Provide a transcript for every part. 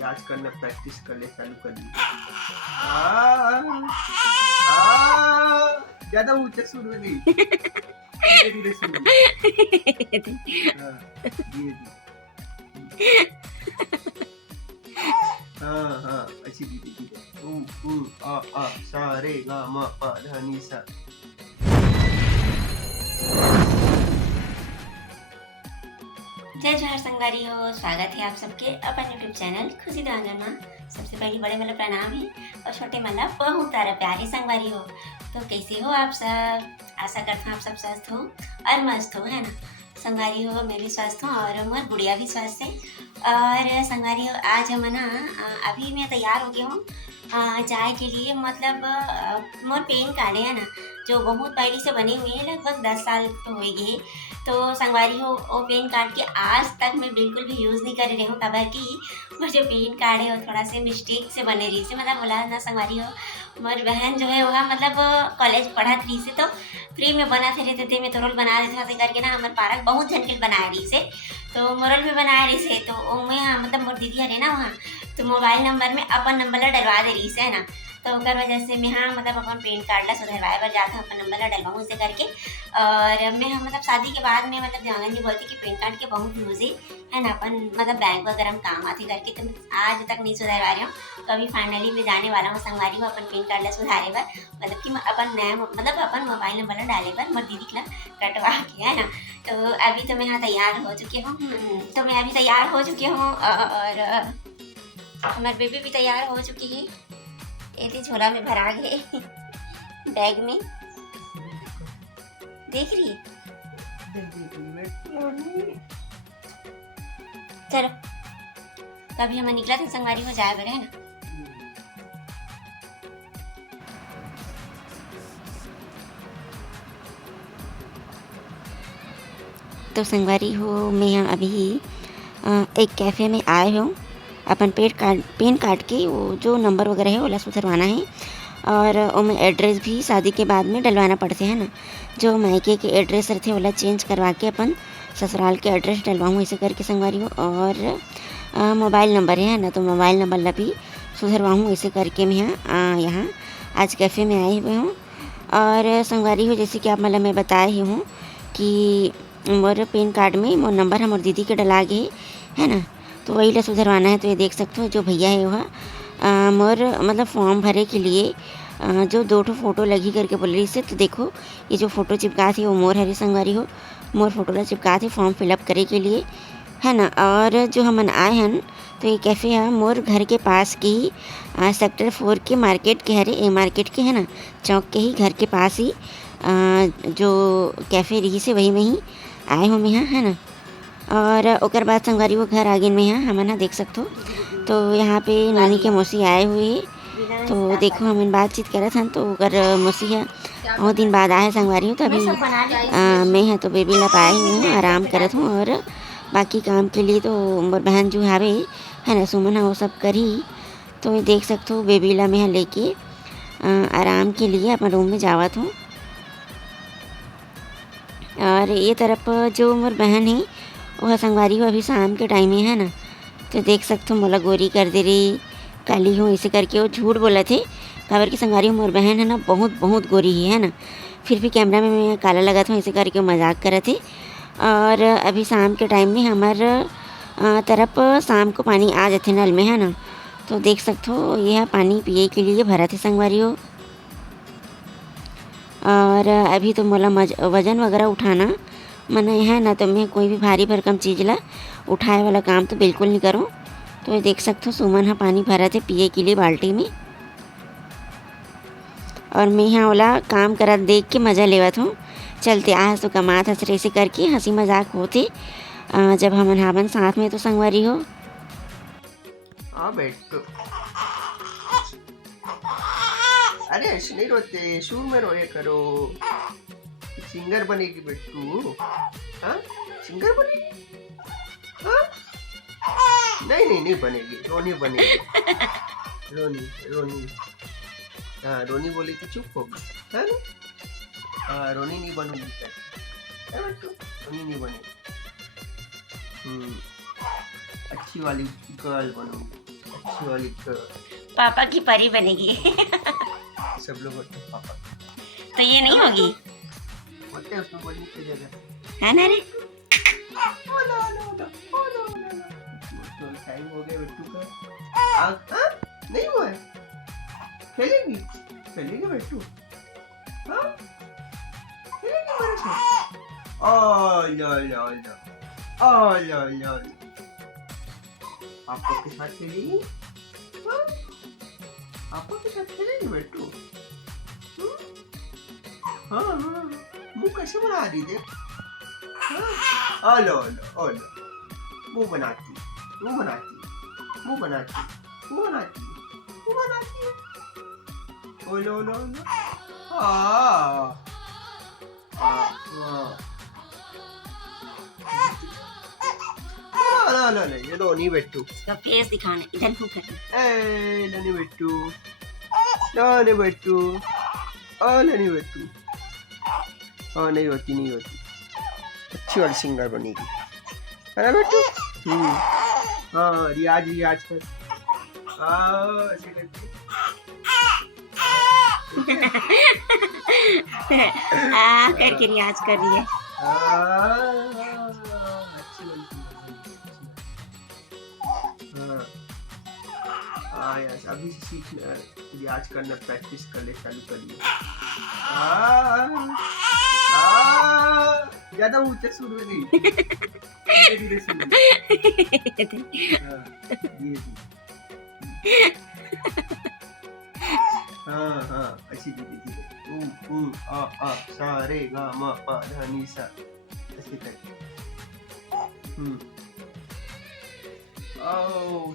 आज करना प्रैक्टिस कर ले, चालू कर ली। आ, ज्यादा ऊंचा सुर में नहीं, धीरे धीरे सुर में। हाँ, धीरे धीरे। हाँ हाँ, अच्छी धीरे धीरे। आ सा रे गा मा पा धा नी सा। जय जोहार संगवारी हो, स्वागत है आप सबके अपन यूट्यूब चैनल खुशी दांगन में। सबसे पहले बड़े वाला प्रणाम है और छोटे वाला बहुत तारा प्यारे संगवारी हो। तो कैसे हो आप सब? आशा करता हूँ आप सब स्वस्थ हो और मस्त हो, है ना संगवारी हो। मैं भी स्वस्थ हूँ और मोर गुड़िया भी स्वस्थ है। और संगवारी हो, आज हम ना अभी मैं तैयार हो गया हूँ जाए के लिए। मतलब मोर पेन कार्ड है ना, जो बहुत पहले से बने हुए हैं, लगभग 10 साल तो हो गए। तो संगवारी हो, वो पेन कार्ड के आज तक मैं बिल्कुल भी यूज़ नहीं कर रही हूँ। खबर कि वो जो पेन कार्ड है वो थोड़ा से मिस्टेक से बने रही से, मतलब बोला ना संगवारी हो। मोर बहन जो है वह मतलब कॉलेज पढ़ा रही से, तो फ्री में बना थे रहते थे, मैं तो रोल बना देते थे करके ना। हमारे पारक बहुत झनके बनाया रही से, तो मोरल भी बनाया रही से। तो मैं मतलब मोर दीदी है ना वहाँ, तो मोबाइल नंबर में अपन नंबर डलवा दे रही से, है ना। तो ओकर वजह से मैं मतलब अपन पेन कार्ड ला सुधरवाए बर जाता हूँ, अपन नंबर ला डलवाऊँ इसे करके। और मैं मतलब शादी के बाद में मतलब जांगन जी बोलती कि पेन कार्ड के बहुत यूज़ है ना, अपन मतलब बैंक वगैरह में काम आते करके। तो आज तक नहीं सुधरवा रही हूँ, तो अभी फाइनली मैं जाने वाला हूँ संगवारी हूँ अपन पेन कार्ड ला सुधारे बर। मतलब कि अपन नया मतलब अपन मोबाइल नंबर ला डाले बर मोर दीदी ला कटवा के, है ना। तो अभी तो मैं यहाँ तैयार हो चुकी हूँ। तो मैं अभी तैयार हो चुकी हूँ और हमारे बेबी भी तैयार हो चुकी है। ये झोला में भरा गए बैग में, देख रही है। चलो तभी हम निकला था संगवारी हो जाए बड़े, है ना। तो संगवारी हो, मैं यहाँ अभी एक कैफ़े में आए हूँ। अपन पेन कार्ड के वो जो नंबर वगैरह है वो सुधरवाना है। और उनमें एड्रेस भी शादी के बाद में डलवाना पड़ते हैं ना। जो मायके के एड्रेस रहते वाला चेंज करवा के अपन ससुराल के एड्रेस डलवाऊँ ऐसे करके संगवारी हो। और मोबाइल नंबर है ना, तो मोबाइल नंबर ला भी सुधरवाऊँ ऐसे करके मैं यहाँ आज कैफ़े में आई हुई हूँ। और संगवारी हो, जैसे कि आप मतलब मैं बताया ही हूँ कि मोर पेन कार्ड में मोर नंबर हमारे दीदी के डला गए, है ना। तो वही ला सुधरवाना है। तो ये देख सकते हो जो भैया है वह मोर मतलब फॉर्म भरे के लिए जो 2 फ़ोटो लगी करके बोल रही से। तो देखो ये जो फ़ोटो चिपका थी वो मोर हरी संगवारी हो, मोर फ़ोटो ला चिपका थी फॉर्म फिलअप करे के लिए, है ना। और जो हमन आए हैं तो ये कैफ़े है मोर घर के पास के ही सेक्टर 4 के मार्केट के हरे, ए मार्केट के, है ना, चौक के ही घर के पास ही जो कैफ़े रही से वही में ही आए हूँ मैं यहाँ, है ना। और ओकर बाद संगवारी वो घर आगे में यहाँ हम ना देख सकते हो। तो यहाँ पे नानी के मौसी आए हुए हैं। तो देखो हम बातचीत करत हन, तो ओकर मौसी है बहुत दिन बाद आए संगवारी हूँ। तो अभी मैं है तो बेबी ला पाए हुई हूँ, आराम करत हूँ। और बाकी काम के लिए तो मोर बहन जो हावे, है ना, सुमन है, वो सब करी। तो देख सकते हो बेबी ला मैं लेके आराम के लिए अपन रूम में जावत हूँ। और ये तरफ जो मोर बहन है वह संगवारी हो अभी शाम के टाइम में, है ना। तो देख सकते हो मोला गोरी कर दे रही, काली हूँ ऐसे करके। वो झूठ बोला थे, खबर की संगवारी हो मोर बहन है ना बहुत बहुत गोरी है ना। फिर भी कैमरा में मैं काला लगा था ऐसे करके मजाक करे थे। और अभी शाम के टाइम में हमार तरफ शाम को पानी आ जाते नल में, है ना। तो देख सकते हो यह पानी पिए के लिए भरा थे संगवारी हो। और अभी तो मोला वजन वगैरह उठाना मना है ना, तो मैं कोई भी भारी भरकम चीज़ ला उठाए वाला काम तो बिल्कुल नहीं करूँ। तो ये देख सकते हो सुमन हाँ पानी भरा थे पिए के लिए बाल्टी में। और मैं यहाँ वाला काम करत देख के मज़ा लेवत हूँ। चलते आज तो कमात हंस ऐसे करके हंसी मजाक होते जब हम हावन साथ में तो संगवारी हो। बैठ। अरे ऐसे नहीं रोते, शुरू में रोए करो। सिंगर बनेगी बेटू, हाँ सिंगर बनेगी। हाँ? नहीं बनेगी, रोनी बनेगी। रोनी रोनी, हाँ रोनी बोली तो चुप होगी, है ना। हाँ रोनी नहीं बनूंगी, है बेटू, रोनी नहीं बनेगी। अच्छी वाली गर्ल बनूंगी। अच्छी वाली पापा की परी बनेगी। सब लोग बोलते हैं पापा तो ये नहीं होगी, बोलते हैं उसमें बोलने की जगह है ना रे? टाइम हो गया बिट्टू का। नहीं हुआ है, खेलेगी खेलेगी बिट्टू। हाँ खेलेगी मेरे साथ। पापा के साथ खेलेगी। पापा के साथ खेलेगी बिट्टू। हाँ हाँ मुंह कैसे बना रही देख। हाँ लो लो लो मुंह बनाती मुंह बनाती मुंह बनाती मुंह बनाती मुंह बनाती। ओ लो लो लो हाँ लो लो लो ये लो नहीं बिट्टू। इसका फेस दिखाना, इधर मुंह करना। ए लो नहीं बिट्टू लो नहीं बिट्टू लो नहीं बिट्टू। हाँ नहीं होती नहीं होती, अच्छी वाली सिंगर बनेगी, है ना बिट्टू? हाँ रियाज रियाज कर। ऐसे करके करके रियाज कर रही है। अच्छी वाली सिंगर। हाँ यार अभी से सीख रियाज करना, प्रैक्टिस कर ले, चालू कर लिया। ज्यादा ऊंचा सुर में नहीं, धीरे धीरे सुन। हाँ हाँ ऐसी धीरे धीरे आ सा रे गा मा पा धा नी सा ऐसे करके।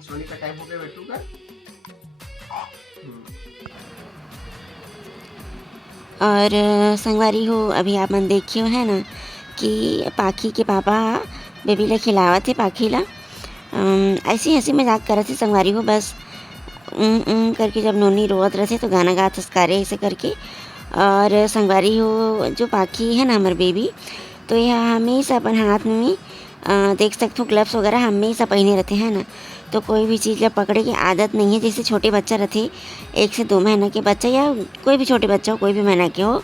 सोने का टाइम हो गया बेटू का। और संगवारी हो अभी आप मन देखियो है ना कि पाखी के पापा बेबी ला खिलावत थे, पाखी ला ऐसी हंसी मजाक करत थे संगवारी हो। बस करके जब नोनी रोवत रहे तो गाना गात हंसकारे ऐसे करके। और संगवारी हो जो पाखी है ना हमारे बेबी, तो यह हमेशा अपन हाथ में देख सकते हो ग्लव्स वगैरह हमेशा पहने रहते हैं ना। तो कोई भी चीज़ जब पकड़े की आदत नहीं है, जैसे छोटे बच्चा रहते 1 से 2 महीना के बच्चा या कोई भी छोटे बच्चा हो, कोई भी महीना के हो,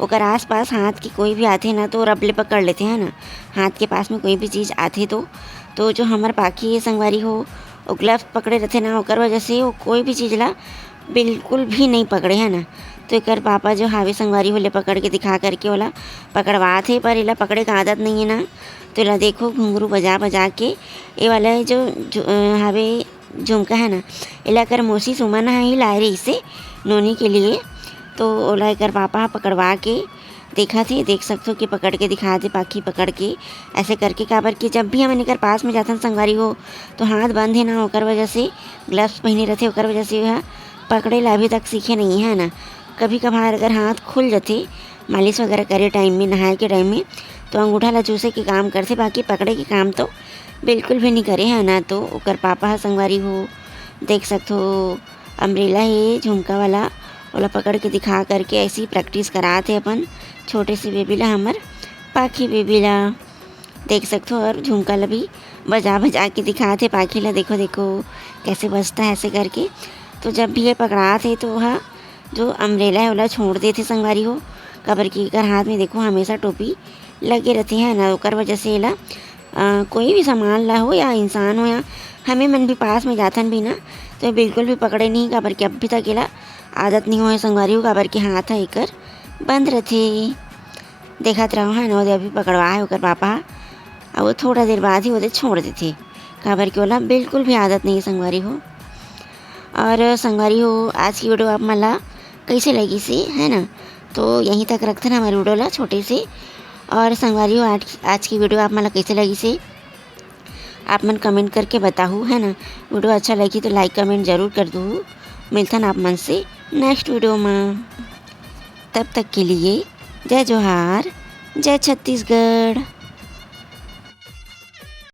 ओकर आस पास हाथ की कोई भी आते ना तो रबले पकड़ लेते हैं ना। हाथ के पास में कोई भी चीज़ आते तो जो हमारे पाखी है संगवारी हो वो ग्लव्स पकड़े रहते ना, ओकर वजह से वो कोई भी चीज़ ला बिल्कुल भी नहीं पकड़े है ना। तो एक बापा जो हावे संगवारी हो ले पकड़ के दिखा करके वाला पकड़वा थे, पर इला पकड़े का आदत नहीं है ना। तो इला देखो घुंघरू बजा बजा के ये वाला जो हावे झुमका है ना, इला कर मौसी सुमन ही लाए रही से नोनी के लिए। तो ओला कर पापा पकड़वा के देखा थे, देख सकते हो कि पकड़ के दिखा दे पाखी पकड़ के ऐसे करके। काबर कि जब भी हम इनकर पास में जाथन संगवारी हो तो हाथ बंद है ना, ओकर वजह से ग्लव्स पहने रहते, ओकर वजह से वह पकड़े ला अभी तक सीखे नहीं है ना। कभी कभार अगर हाथ खुल जाते मालिश वगैरह करे टाइम में, नहाए के टाइम में, तो अंगूठा ला चूसे के काम करते, बाकी पकड़े के काम तो बिल्कुल भी नहीं करे है ना। तो ओकर पापा संगवारी हो देख सकते हो अम्ब्रेला है झुमका वाला, ओला पकड़ के दिखा करके ऐसी प्रैक्टिस कराते अपन छोटे से बेबी ला, हमार पाखी बेबी ला देख सकते हो। और झुमका ला भी बजा बजा के दिखाते पाखी ला, देखो देखो कैसे बजता है ऐसे करके। तो जब भी ये पकड़ाते तो वह जो अम्ब्रेला है ओला छोड़ देते संगवारी हो, कबर की कर हाथ में देखो हमेशा टोपी लगे रहते हैं ना। ओकर वजह से ला कोई भी सामान ला हो या इंसान हो या हमें मन भी पास में जाथन भी ना, तो बिल्कुल भी पकड़े नहीं, काबर कि अभी तक इला आदत नहीं हो संगवारी हो, काबर के हाथ है एकर बंद रहते। देखत रहो है ना, अभी पकड़वा है ओकर पापा, और वो थोड़ा देर बाद ही वो छोड़ देते, काबर के ओला बिल्कुल भी आदत नहीं है संगवारी हो। और संगवारी हो आज की वीडियो आप मला कैसे लगी से है ना, तो यहीं तक रखते ना हमारी वीडियो ला छोटे से। और संगवारी हो आज की वीडियो आप मला कैसे लगी से आप मन कमेंट करके बताओ है ना। वीडियो अच्छा लगी तो लाइक कमेंट जरूर कर दो। मिलता ना आप मन से नेक्स्ट वीडियो में, तब तक के लिए जय जोहार, जय छत्तीसगढ़।